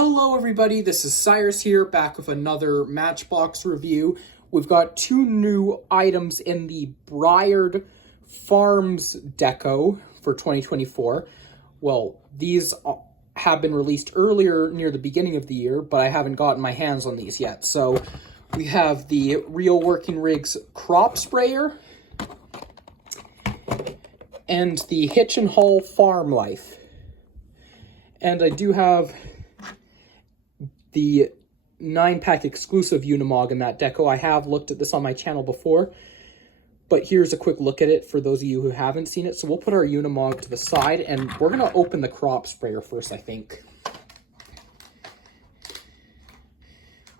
Hello everybody, this is Cyrus here, back with another Matchbox review. We've got two new items in the Byrd Farms deco for 2024. Well, these have been released earlier near the beginning of the year, but I haven't gotten my hands on these yet. So we have the Real Working Rigs crop sprayer and the Hitch and Haul Farm Life. And I do have the 9-pack exclusive Unimog in that deco. I have looked at this on my channel before, but here's a quick look at it for those of you who haven't seen it. So we'll put our Unimog to the side, and we're going to open the crop sprayer first, I think.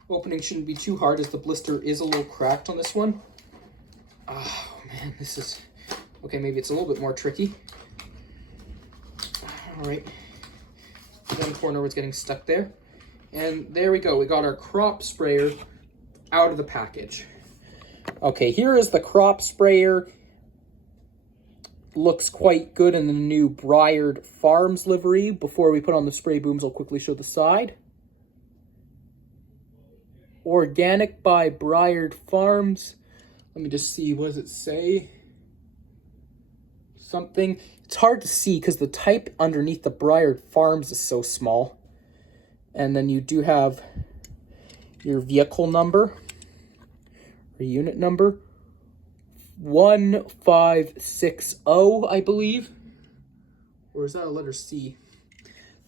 Opening shouldn't be too hard, as the blister is a little cracked on this one. Oh man, this is... Okay, maybe it's a little bit more tricky. All right. One corner was getting stuck there. And there we go. We got our crop sprayer out of the package. Okay, here is the crop sprayer. Looks quite good in the new Byrd Farms livery. Before we put on the spray booms, I'll quickly show the side. Organic by Byrd Farms. Let me just see, what does it say? Something. It's hard to see because the type underneath the Byrd Farms is so small. And then you do have your vehicle number, or unit number, 1560, I believe. Or is that a letter C?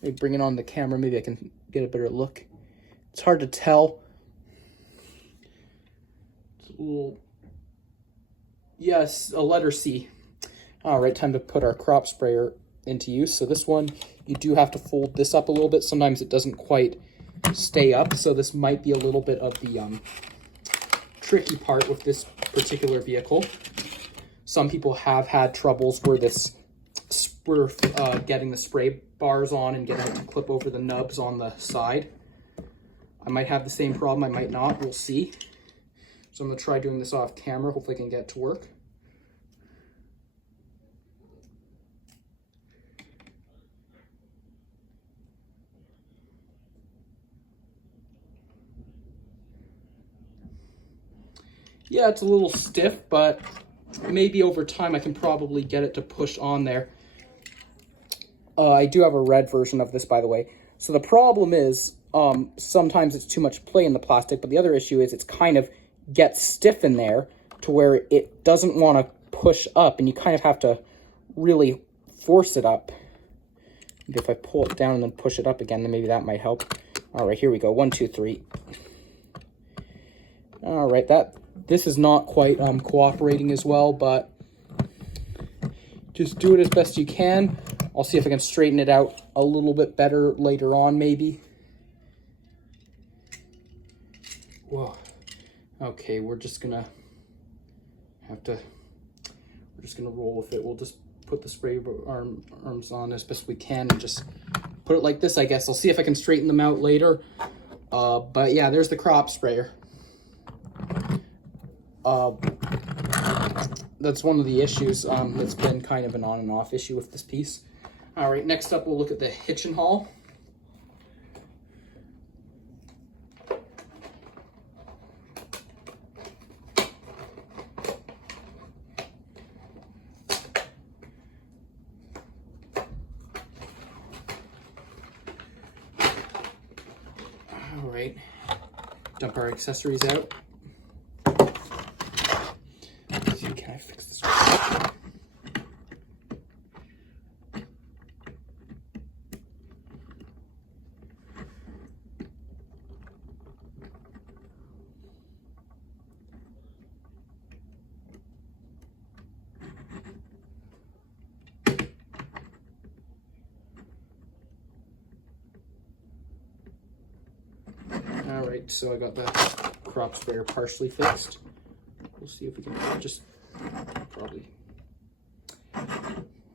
Let me bring it on the camera, maybe I can get a better look. It's hard to tell. It's a little... Yes, a letter C. All right, time to put our crop sprayer into use. So this one, you do have to fold this up a little bit. Sometimes it doesn't quite stay up, so this might be a little bit of the tricky part with this particular vehicle. Some people have had troubles where we're getting the spray bars on and getting it to clip over the nubs on the side. I might have the same problem, I might not, we'll see. So I'm gonna try doing this off camera, hopefully I can get it to work. Yeah, it's a little stiff, but maybe over time I can probably get it to push on there. I do have a red version of this, by the way. So the problem is, sometimes it's too much play in the plastic, but the other issue is it's kind of gets stiff in there to where it doesn't want to push up, and you kind of have to really force it up. Maybe if I pull it down and then push it up again, then maybe that might help. All right, here we go. 1, 2, 3. All right, this is not quite cooperating as well, but just do it as best you can. I'll see if I can straighten it out a little bit better later on, maybe. Whoa. Okay, we're just gonna roll with it. We'll just put the spray arms on as best we can and just put it like this, I guess. I'll see if I can straighten them out later. But yeah, there's the crop sprayer. That's one of the issues that's been kind of an on and off issue with this piece. All right, next up we'll look at the hitch and haul. All right, dump our accessories out. Can I fix this one? All right, so I got the crop sprayer partially fixed. We'll see if we can just probably...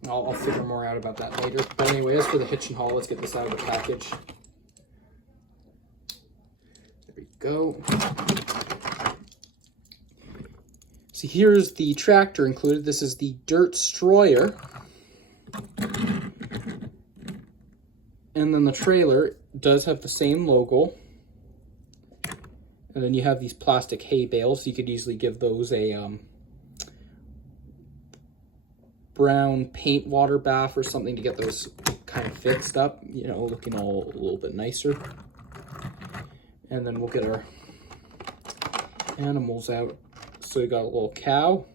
I'll figure more out about that later. But anyway, as for the hitch and haul, let's get this out of the package. There we go. So here's the tractor included. This is the dirt destroyer. And then the trailer does have the same logo. And then you have these plastic hay bales. You could easily give those a brown paint water bath or something to get those kind of fixed up, you know, looking all a little bit nicer. And then we'll get our animals out. So we got a little cow,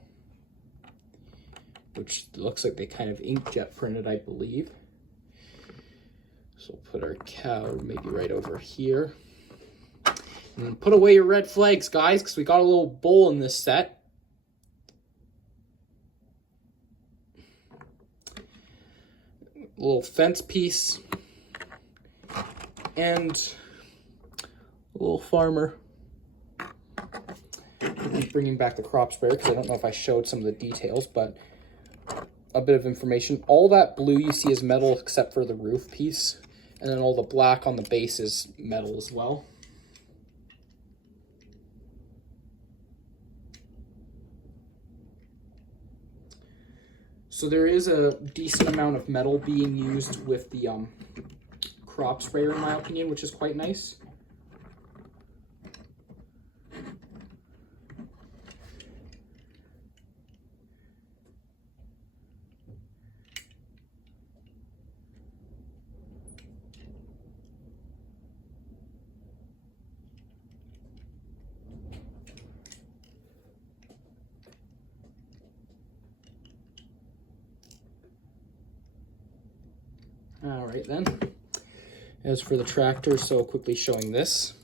which looks like they kind of inkjet printed, I believe. So we'll put our cow maybe right over here. And then put away your red flags, guys, because we got a little bull in this set. A little fence piece. And a little farmer. I'm bringing back the crop sprayer because I don't know if I showed some of the details, but a bit of information. All that blue you see is metal except for the roof piece. And then all the black on the base is metal as well. So there is a decent amount of metal being used with the crop sprayer, in my opinion, which is quite nice. All right then, as for the tractor, so quickly showing this.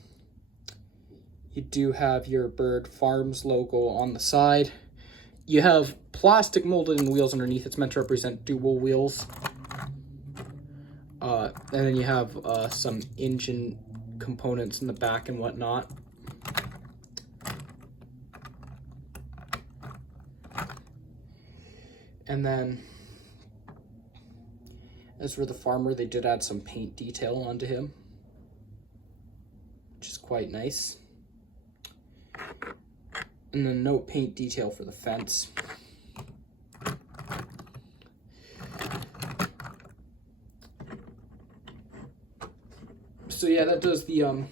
You do have your Byrd Farms logo on the side. You have plastic molded in wheels underneath. It's meant to represent dual wheels. And then you have some engine components in the back and whatnot. And then, as for the farmer, they did add some paint detail onto him, which is quite nice. And then no paint detail for the fence. So yeah, that does the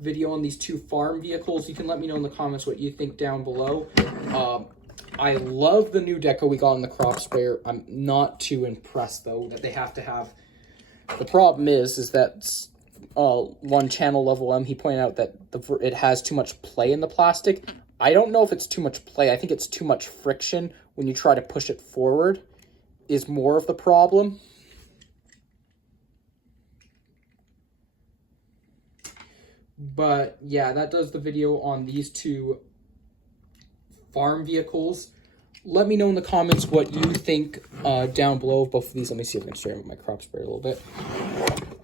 video on these two farm vehicles. You can let me know in the comments what you think down below. I love the new deco we got on the crop sprayer. I'm not too impressed though that they have to have. The problem is that one channel level M, he pointed out that it has too much play in the plastic. I don't know if it's too much play. I think it's too much friction when you try to push it forward is more of the problem. But yeah, that does the video on these two farm vehicles. Let me know in the comments what you think down below of both of these. Let me see if I can straighten up my crop sprayer a little bit.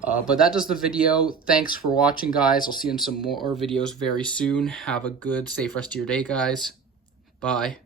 But that does the video. Thanks for watching, guys. I'll see you in some more videos very soon. Have a good, safe rest of your day, guys. Bye.